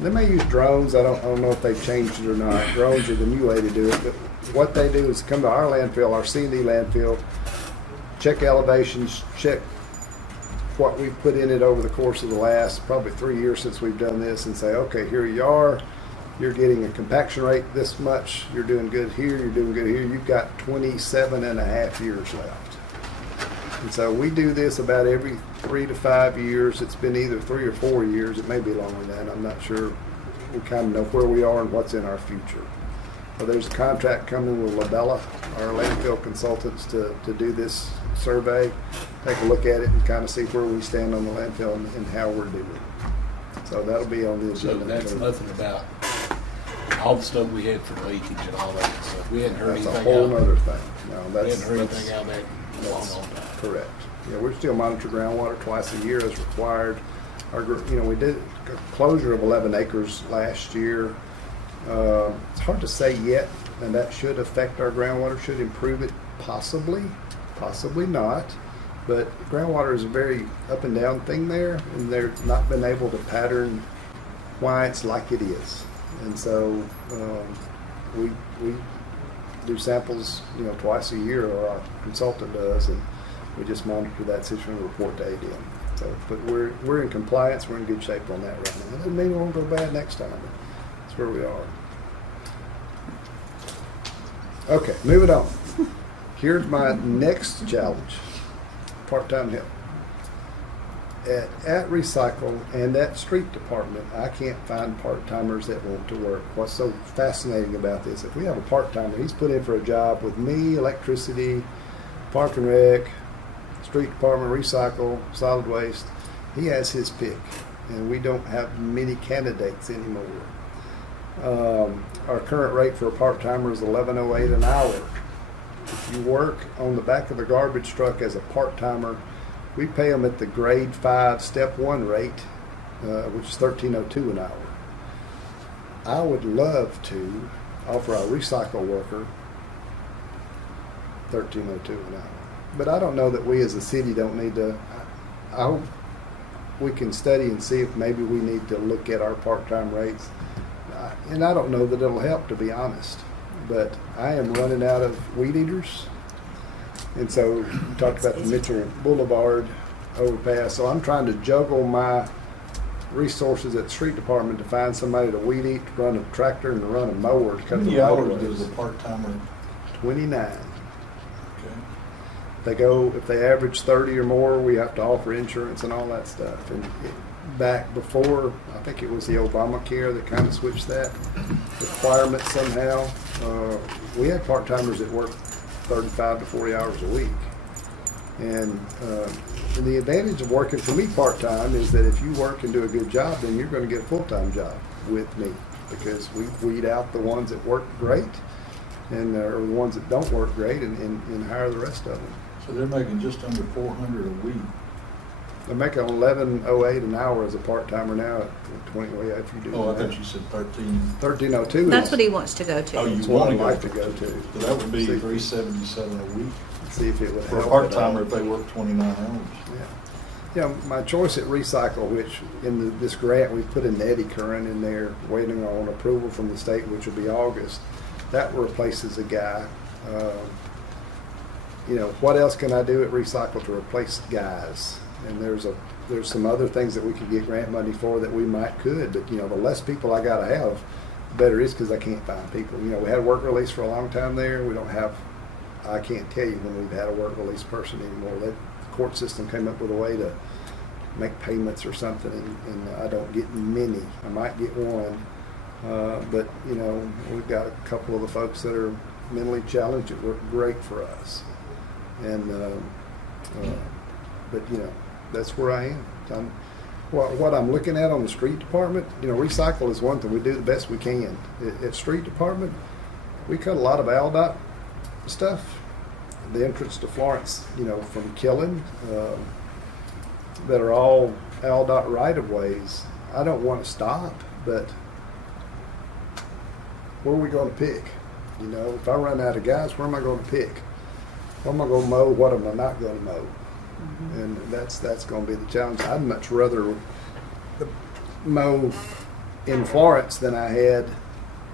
They may use drones. I don't know if they've changed it or not. Drones are the new way to do it. But what they do is come to our landfill, our C&D landfill, check elevations, check what we've put in it over the course of the last probably 3 years since we've done this, and say, okay, here you are. You're getting a compaction rate this much. You're doing good here. You're doing good here. You've got 27 and a half years left. And so we do this about every 3 to 5 years. It's been either 3 or 4 years. It may be longer than that. I'm not sure. We kind of know where we are and what's in our future. Well, there's a contract coming with Labella, our landfill consultants, to do this survey, take a look at it and kind of see where we stand on the landfill and how we're doing. So that'll be on the So agenda. that's nothing about all the stuff we had for leakage and all that stuff. We hadn't heard That's a anything whole out. nother thing. No, We that's hadn't heard anything out of that in a long, long time. correct. Yeah, we still monitor groundwater twice a year as required. We did a closure of 11 acres last year. It's hard to say yet, and that should affect our groundwater, should improve it, possibly not. But groundwater is a very up and down thing there, and they're not been able to pattern why it's like it is. And so we do samples, twice a year, or our consultant does, and we just monitor that situation and report to ADM. So, but we're in compliance. We're in good shape on that right now. It doesn't mean it won't go bad next time. But that's where we are. Okay, moving on. Here's my next challenge: part-time help. At Recycle and at Street Department, I can't find part-timers that want to work. What's so fascinating about this, if we have a part-timer, he's put in for a job with me, electricity, Park and Rec, Street Department, Recycle, Solid Waste. He has his pick, and we don't have many candidates anymore. Our current rate for a part-timer is $11.08 an hour. If you work on the back of the garbage truck as a part-timer, we pay them at the grade 5 step 1 rate, which is $13.02 an hour. I would love to offer our recycle worker $13.02 an hour. But I don't know that we as a city don't need to. I hope we can study and see if maybe we need to look at our part-time rates. And I don't know that it'll help, to be honest. But I am running out of weed eaters. And so we talked about the Mitchell Boulevard overpass. So I'm trying to juggle my resources at the street department to find somebody to weed eat, to run a tractor, and to run a mower to How cut the many hours mowers. does a part-timer? 29. Okay. They go, if they average 30 or more, we have to offer insurance and all that stuff. And back before, I think it was the Obamacare that kind of switched that requirement somehow. We had part-timers that worked 35 to 40 hours a week. And the advantage of working for me part-time is that if you work and do a good job, then you're going to get a full-time job with me, because we weed out the ones that work great and or the ones that don't work great and hire the rest of them. So they're making just under 400 a week. They're making $11.08 an hour as a part-timer now at 20. Well, yeah, if you do Oh, I that. thought you said 13. 13.02. That's is- what he wants to go to. Oh, you That's what want I'd to like go to go to. So that would be See. 377 a week See if it would for a help. part-timer if they work 29 hours. Yeah. Yeah, my choice at Recycle, which in this grant we put an eddy current in there, waiting on approval from the state, which will be August. That replaces a guy. What else can I do at Recycle to replace guys? And there's some other things that we could get grant money for that we might could, but the less people I got to have, the better it is, because I can't find people. We had a work release for a long time there. We don't have. I can't tell you when we've had a work release person anymore. The court system came up with a way to make payments or something, and I don't get many. I might get one, but we've got a couple of the folks that are mentally challenged that work great for us, and but that's where I am. What I'm looking at on the street department, recycle is one thing. We do the best we can. At street department, we cut a lot of ALDOT stuff. The entrance to Florence, from Killen, that are all ALDOT right-of-ways. I don't want to stop, but where are we going to pick? If I run out of guys, where am I going to pick? What am I going to mow? What am I not going to mow? Mm-hmm. And that's going to be the challenge. I'd much rather mow in Florence than I had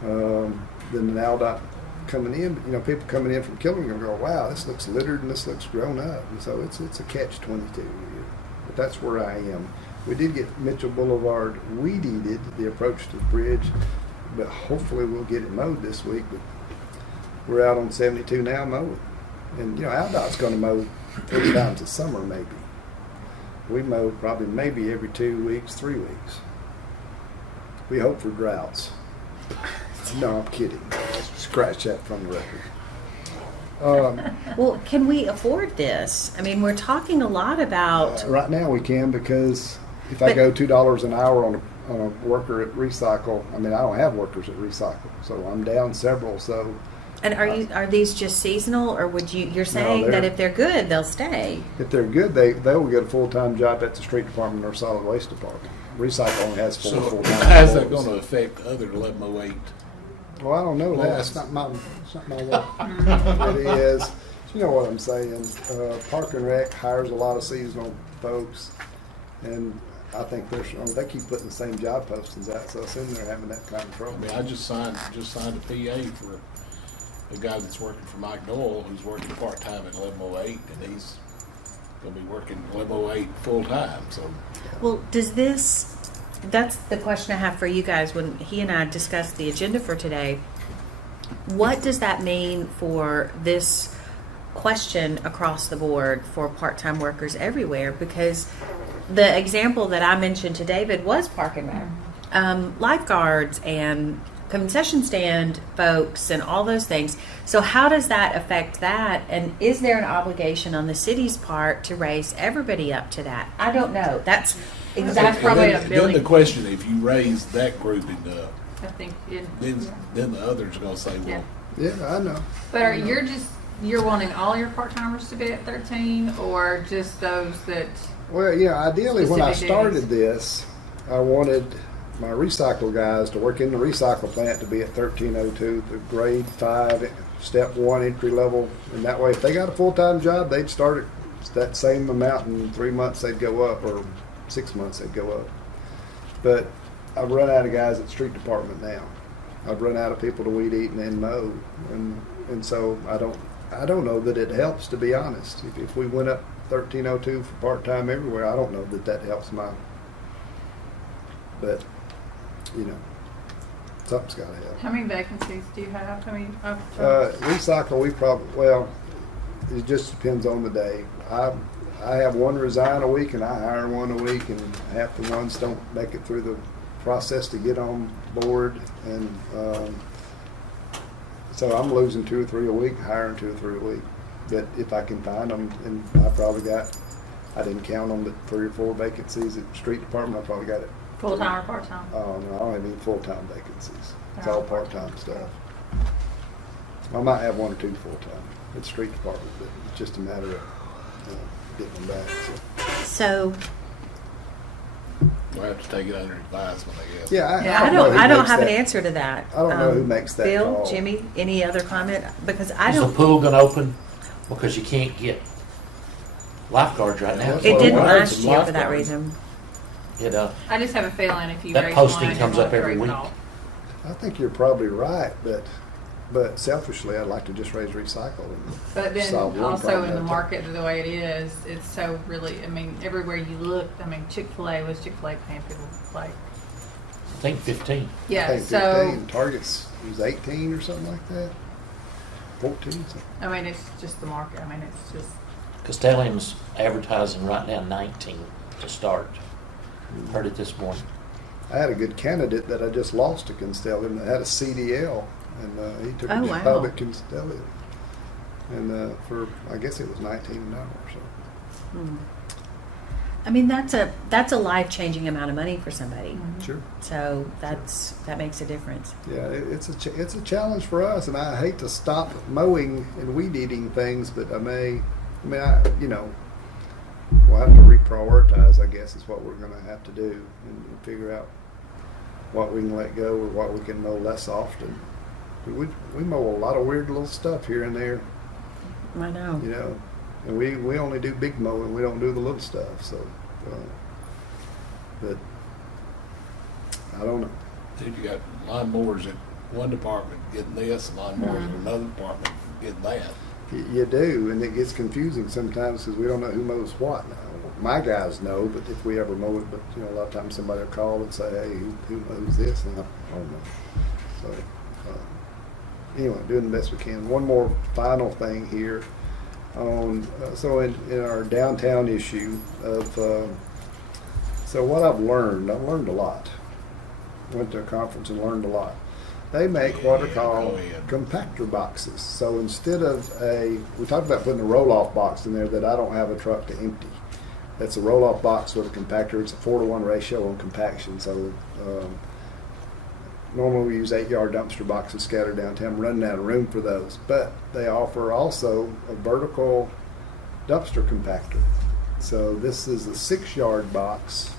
than an ALDOT coming in. But, people coming in from Killen are going to go, wow, this looks littered and this looks grown up. And so it's a catch-22. But that's where I am. We did get Mitchell Boulevard weed-eated, the approach to the bridge, but hopefully we'll get it mowed this week. But we're out on 72 now mowing. And, ALDOT's going to mow 3 times a summer maybe. We mow probably maybe every 2 weeks, 3 weeks. We hope for droughts. No, I'm kidding. Scratch that from the record. Well, can we afford this? I mean, we're talking a lot about. Right now we can, because if I But- go $2 an hour on a worker at Recycle, I don't have workers at Recycle, so I'm down several. So And are these just seasonal, or you're saying they're- that if they're good, they'll stay? if they're good, they will get a full-time job at the street department or solid waste department. Recycle only has 4 So full-time how's that employees. going to affect other 1108? Well, I don't know Well, that. It's not my work. It is. You know what I'm saying. Park and Rec hires a lot of seasonal folks, and I think they keep putting the same job postings out, so I assume they're having that kind of trouble. I just signed a PA for a guy that's working for Mike Doyle, who's working part-time at 1108, and he's going to be working 1108 full-time, so. Well, that's the question I have for you guys when he and I discussed the agenda for today. What does that mean for this question across the board for part-time workers everywhere? Because the example that I mentioned to David was Park and Rec. Lifeguards and concession stand folks and all those things. So how does that affect that? And is there an obligation on the city's part to raise everybody up to that? I don't know. That's exactly. probably And a then billing- the question, if you raise that grouping up, I think it, then the others are gonna say, well, Yeah, I know. but you're wanting all your part-timers to be at 13 or just those that, Well, ideally, when I Specific started this, I wanted my recycle guys to work in the recycle plant to be at 1302, the grade 5, step 1 entry level. And that way, if they got a full-time job, they'd start at that same amount. In 3 months, they'd go up, or 6 months, they'd go up. But I've run out of guys at the street department now. I've run out of people to weed eat and then mow. And so I don't know that it helps, to be honest. If we went up 1302 for part-time everywhere, I don't know that helps my, but, something's gotta help. how many vacancies do you have? I mean, Recycle, it just depends on the day. I have one resign a week and I hire one a week, and half the ones don't make it through the process to get on board. And so I'm losing 2 or 3 a week, hiring 2 or 3 a week. But if I can find them, and I didn't count them, but 3 or 4 vacancies at the street department, I probably got it. full-time or part-time? Oh, no, I don't have any full-time vacancies. It's They're all all part-time stuff. I might have 1 or 2 full-time at the street department, but it's just a matter of getting them back. So. we'll have to take it under advisement, I guess. Yeah, I know don't. who I don't makes have an that- answer to that. I don't know who makes that Bill, call. Jimmy, any other comment? Because I Is the don't. pool gonna open? Because you can't get lifeguards right now. That's It what didn't I hired last some year for that lifeguards. reason. I just have a feeling if you That raise posting one, comes you're up gonna every raise it week. all. I think you're probably right, but selfishly, I'd like to just raise recycle. But then solve one also problem in at the a time. market, the way it is, it's so really, I mean, everywhere you look, I mean, Chick-fil-A paying people like, I think 15. I yeah, think so, 15, Target's was 18 or something like that. 14. Something. I mean, it's just the market, I mean, it's just, Castellium's advertising right now 19 to start. Heard it this morning. I had a good candidate that I just lost to Constellium that had a CDL, and he took Oh, a wow. job at Constellium. And for, I guess it was $19 an hour. So I mean, that's a life-changing amount of money for somebody. sure, So that makes a difference. yeah, it's a challenge for us, and I hate to stop mowing and weed eating things, but we'll have to reprioritize, I guess, is what we're going to have to do, and figure out what we can let go or what we can mow less often. We mow a lot of weird little stuff here and there, I know. and we only do big mowing. We don't do the little stuff. So, but I don't know. Dude, you got lawnmowers at one department getting this, and lawnmowers at another department getting that. You do, and it gets confusing sometimes because we don't know who mows what. Now, my guys know, but if we ever mow it, but a lot of times somebody will call and say, "Hey, who mows this?" And I don't know. So anyway, doing the best we can. One more final thing here on so in our downtown issue of so what I've learned a lot. Went to a conference and learned a lot. They make what are called go ahead. compactor boxes. So instead of we talked about putting a roll-off box in there that I don't have a truck to empty. That's a roll-off box with a compactor. It's a 4-to-1 ratio on compaction. So normally we use 8-yard dumpster boxes scattered downtown. We're running out of room for those. But they offer also a vertical dumpster compactor. So this is a 6-yard box.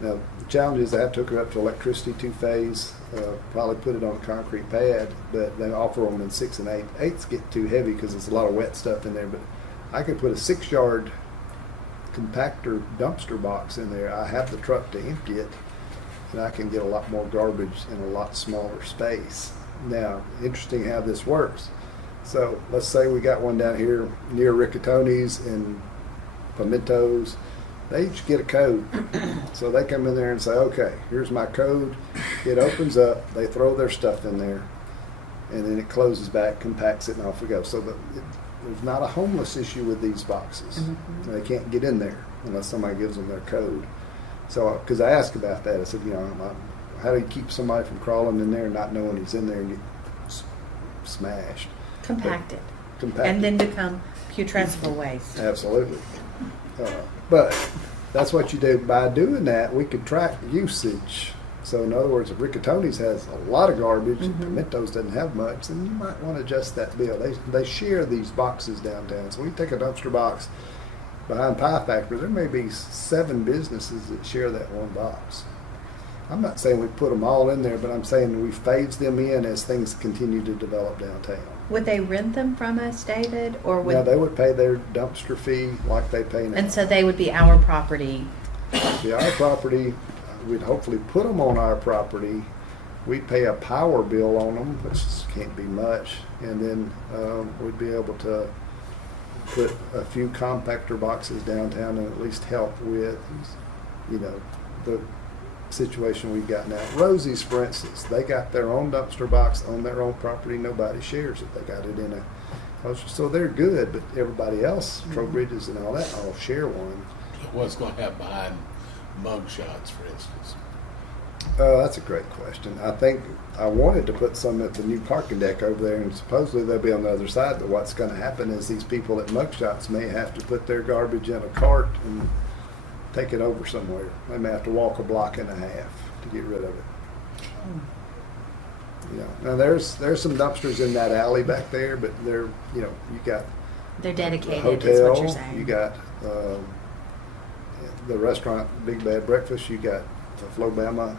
Now, the challenge is I have to hook it up to electricity 2-phase, probably put it on a concrete pad, but they offer them in 6 and 8. 8s get too heavy because there's a lot of wet stuff in there, but I could put a 6-yard compactor dumpster box in there. I have the truck to empty it, and I can get a lot more garbage in a lot smaller space. Now, interesting how this works. So let's say we got one down here near Riccatoni's and Pimentos. They each get a code. So they come in there and say, okay, here's my code. It opens up, they throw their stuff in there, and then it closes back, compacts it, and off we go. So there's not a homeless issue with these boxes. They can't get in there unless somebody gives them their code. So, because I asked about that, I said, how do you keep somebody from crawling in there and not knowing he's in there and get smashed? Compacted. Compacted. And then become putrescible waste. Absolutely. But that's what you do. By doing that, we could track usage. So in other words, if Riccatoni's has a lot of garbage and Pimentos doesn't have much, then you might want to adjust that bill. They share these boxes downtown. So we take a dumpster box behind Pie Factory, there may be 7 businesses that share that one box. I'm not saying we put them all in there, but I'm saying we phase them in as things continue to develop downtown. Would they rent them from us, David, or would? Now, they would pay their dumpster fee like they pay now. And so they would be our property. The our property, we'd hopefully put them on our property. We'd pay a power bill on them, which can't be much, and then we'd be able to put a few compactor boxes downtown and at least help with, you know, the situation we've got now. Rosie's, for instance, they got their own dumpster box on their own property. Nobody shares it. They got it in a, so they're good, but everybody else, Trowbridges and all that, all share one. What's going to happen behind mug shots, for instance? That's a great question. I think I wanted to put some at the new parking deck over there, and supposedly they'll be on the other side. But what's going to happen is these people at Mugshots may have to put their garbage in a cart and take it over somewhere. They may have to walk a block and a half to get rid of it. You know, now there's some dumpsters in that alley back there, but they're, you know, you got They're the dedicated, is what you're hotel, saying. you got the restaurant, Big Bad Breakfast, you got the Flobama,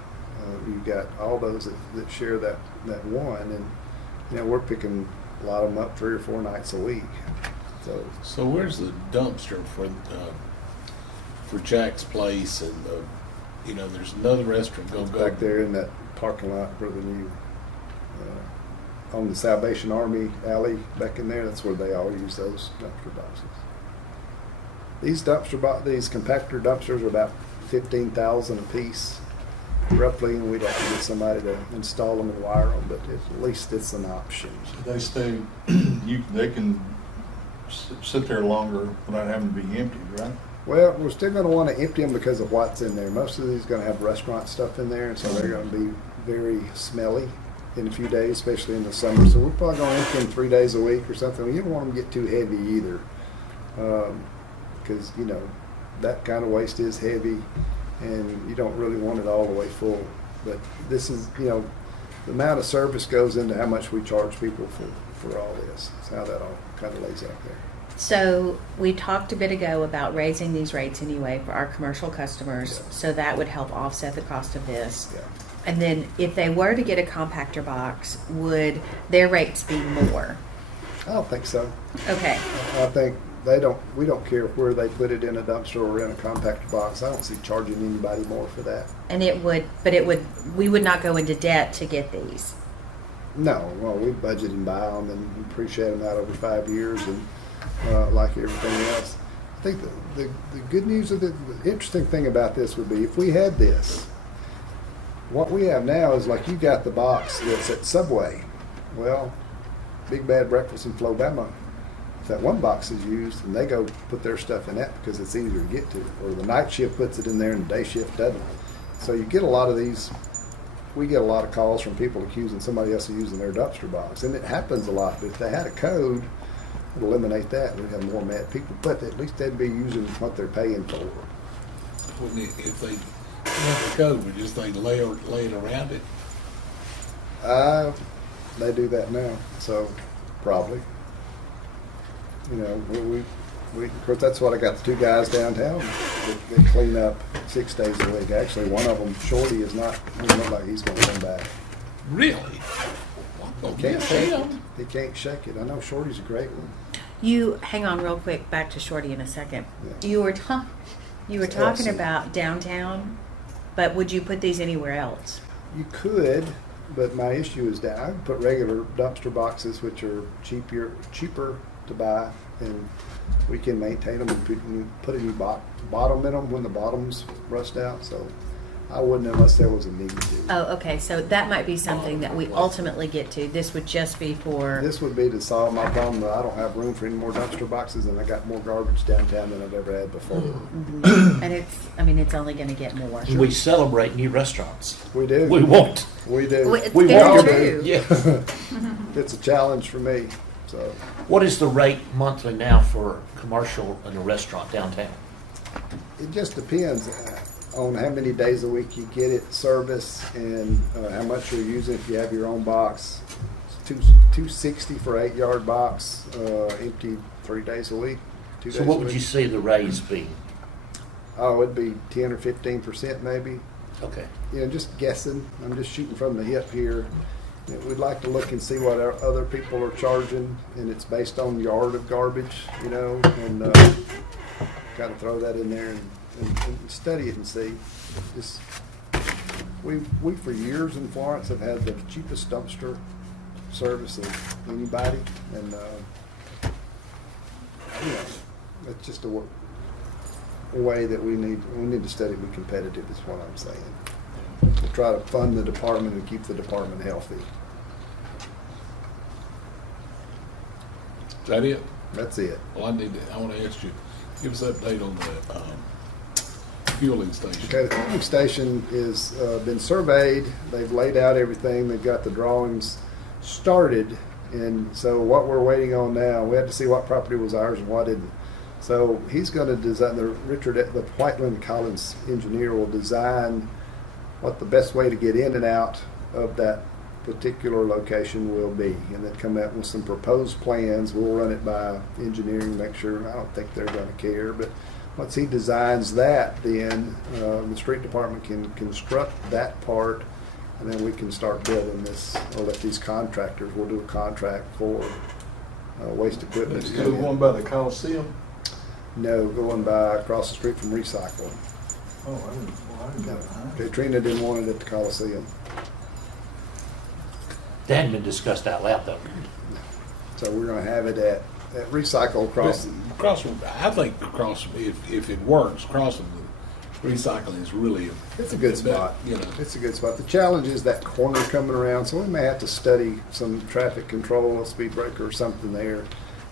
you got all those that share that one, and you know, we're picking a lot of them up 3 or 4 nights a week. So where's the dumpster for Jack's Place and you know, there's another restaurant go Back there in that parking lot where the new on the Salvation Army alley back in there, that's where they all use those dumpster boxes. These these compactor dumpsters are about 15,000 a piece, roughly, and we'd have to get somebody to install them and wire them, but at least it's an option. They stay, they can sit there longer without having to be emptied, right? Well, we're still going to want to empty them because of what's in there. Most of these are going to have restaurant stuff in there, and so they're going to be very smelly in a few days, especially in the summer. So we're probably going to empty them 3 days a week or something. You don't want them to get too heavy either, because, you know, that kind of waste is heavy, and you don't really want it all the way full. But this is, you know, the amount of service goes into how much we charge people for all this. That's how that all kind of lays out there. So we talked a bit ago about raising these rates anyway for our commercial customers, Yeah. so that would help offset the cost of this. Yeah. And then if they were to get a compactor box, would their rates be more? I don't think so. Okay. I think we don't care where they put it, in a dumpster or in a compactor box. I don't see charging anybody more for that. And we would not go into debt to get these. No, well, we budget and buy them and appreciate them out over 5 years, and like everything else. I think the good news of the interesting thing about this would be if we had this. What we have now is like you got the box that's at Subway. Well, Big Bad Breakfast in Flobama, if that one box is used, and they go put their stuff in that because it's easier to get to, or the night shift puts it in there and the day shift doesn't. So you get a lot of these. We get a lot of calls from people accusing somebody else of using their dumpster box, and it happens a lot. But if they had a code, it would eliminate that. We'd have more mad people, but at least they'd be using what they're paying for. If they have the code, would just they lay it around it? They do that now, so probably. You know, we of course that's what I got the 2 guys downtown that clean up 6 days a week. Actually, one of them, Shorty, is not. He doesn't look like he's going to come back. Really? He can't shake it. He can't shake it. I know Shorty's a great one. You hang on real quick. Back to Shorty in a second. Yeah. You were talking Awesome. about downtown, but would you put these anywhere else? You could, but my issue is that I can put regular dumpster boxes, which are cheaper to buy, and we can maintain them and put a new bottom in them when the bottoms rust out. So I wouldn't unless there was a need to. Oh, okay, so that might be something that we ultimately get to. This would just be for, This would be to solve my problem that I don't have room for any more dumpster boxes, and I got more garbage downtown than I've ever had before. and it's only gonna get more. We celebrate new restaurants. We do. We won't. We do. Well, it's We very want true. Yeah. It's a challenge for me, so. What is the rate monthly now for commercial in a restaurant downtown? It just depends on how many days a week you get it service and how much you're using. If you have your own box, it's $260 for 8-yard box, empty 3 days a week. 2 So days what a would you week. see the raise be? Oh, it'd be 10 or 15% maybe. Okay. You know, just guessing. I'm just shooting from the hip here. You know, we'd like to look and see what our other people are charging, and it's based on yard of garbage, you know, and kind of throw that in there and study it and see. Just we for years in Florence have had the cheapest dumpster service of anybody, and you know, it's just a way that we need to study to be competitive. Is what I'm saying. To try to fund the department and keep the department healthy. Is that it? That's it. Well, I want to ask you, give us an update on the fueling station. Okay, the pumping station is been surveyed. They've laid out everything. They've got the drawings started, and so what we're waiting on now, we had to see what property was ours and what didn't. So he's going to design. The Whiteland Collins engineer will design what the best way to get in and out of that particular location will be, and then come out with some proposed plans. We'll run it by engineering, make sure. I don't think they're going to care, but once he designs that, then the street department can construct that part, and then we can start building this, or let these contractors, we'll do a contract for waste equipment. It's to the come in. one by the Coliseum. No, going by across the street from recycling. Oh, I didn't No. go behind. Katrina didn't want it at the Coliseum. That hadn't been discussed out loud though. So we're gonna have it at recycle across. I think if it works, crossing the recycling is really It's a good spot. You know, It's a good spot. The challenge is that corner coming around, so we may have to study some traffic control, a speed breaker or something there.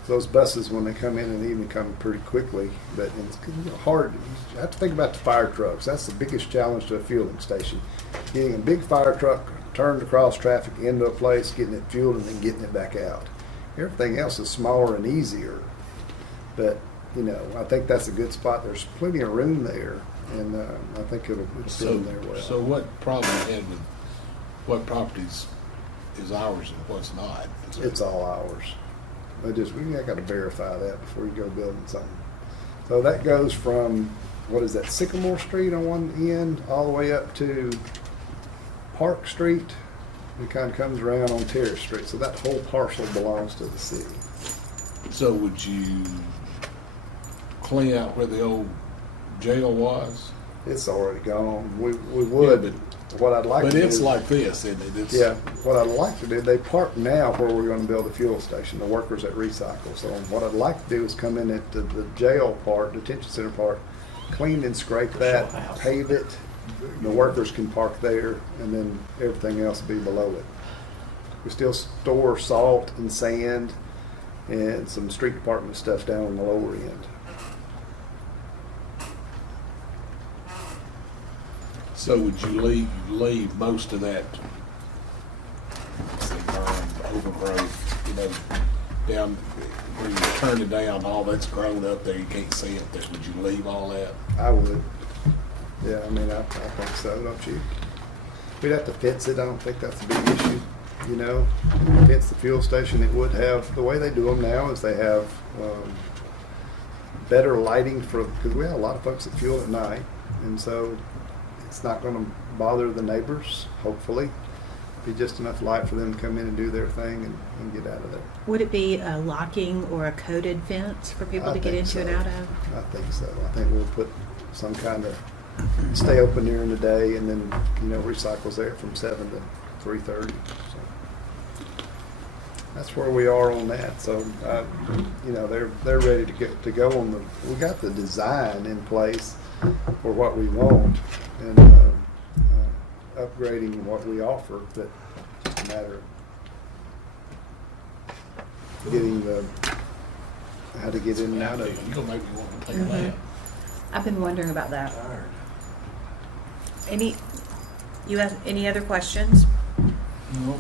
Those buses, when they come in the evening, come pretty quickly, but it's hard. You have to think about the fire trucks. That's the biggest challenge to a fueling station. Getting a big fire truck turned across traffic into a place, getting it fueled, and then getting it back out. Everything else is smaller and easier, but you know, I think that's a good spot. There's plenty of room there, and I think it'll fit in there well. so what problem you had with what properties is ours and what's not? It's all ours. We got to verify that before you go building something. So that goes from, what is that, Sycamore Street on one end, all the way up to Park Street. It kind of comes around on Terrace Street. So that whole parcel belongs to the city. So would you clean out where the old jail was? It's already gone. We would, Yeah, but what I'd like But to do it's is, like this, isn't it? It's, yeah, what I'd like to do, they park now where we're going to build a fuel station, the workers at Recycle. So what I'd like to do is come in at the jail part, detention center part, clean and scrape that, pave it. The workers can park there, and then everything else will be below it. We still store salt and sand and some street department stuff down on the lower end. So would you leave most of that, say, berm, overgrowth, you know, down where you turn it down, all that's grown up there, you can't see it there. Would you leave all that? I would. Yeah, I mean, I think so, don't you? We'd have to fence it. I don't think that's a big issue, you know. Fence the fuel station. It would have, the way they do them now is they have better lighting because we have a lot of folks that fuel at night, and so it's not going to bother the neighbors, hopefully. Be just enough light for them to come in and do their thing and get out of there. Would it be a locking or a coated fence for people I to get think into and so. out of? I think so. I think we'll put some kind of, stay open during the day, and then, you know, recycles there from 7 to 3:30. So that's where we are on that. So, you know, they're ready to go on the, we got the design in place for what we want, and upgrading what we offer, but just a matter of getting how to get in and out of it. You're gonna make me want to take a nap. I've been wondering about that. Tired. You have any other questions? No.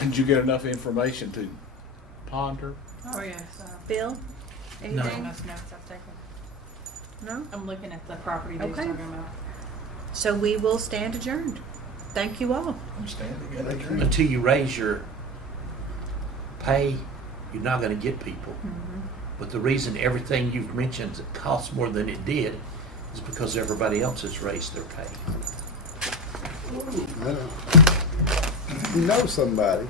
Did you get enough information to ponder? Oh, yes. Bill? Anything? Most notes I've taken. No? I'm looking at the property they're Okay. talking about. So we will stand adjourned. Thank you all. I'm standing at a drink. Until you raise your pay, you're not gonna get people. But the reason everything you've mentioned that costs more than it did is because everybody else has raised their pay. You know somebody.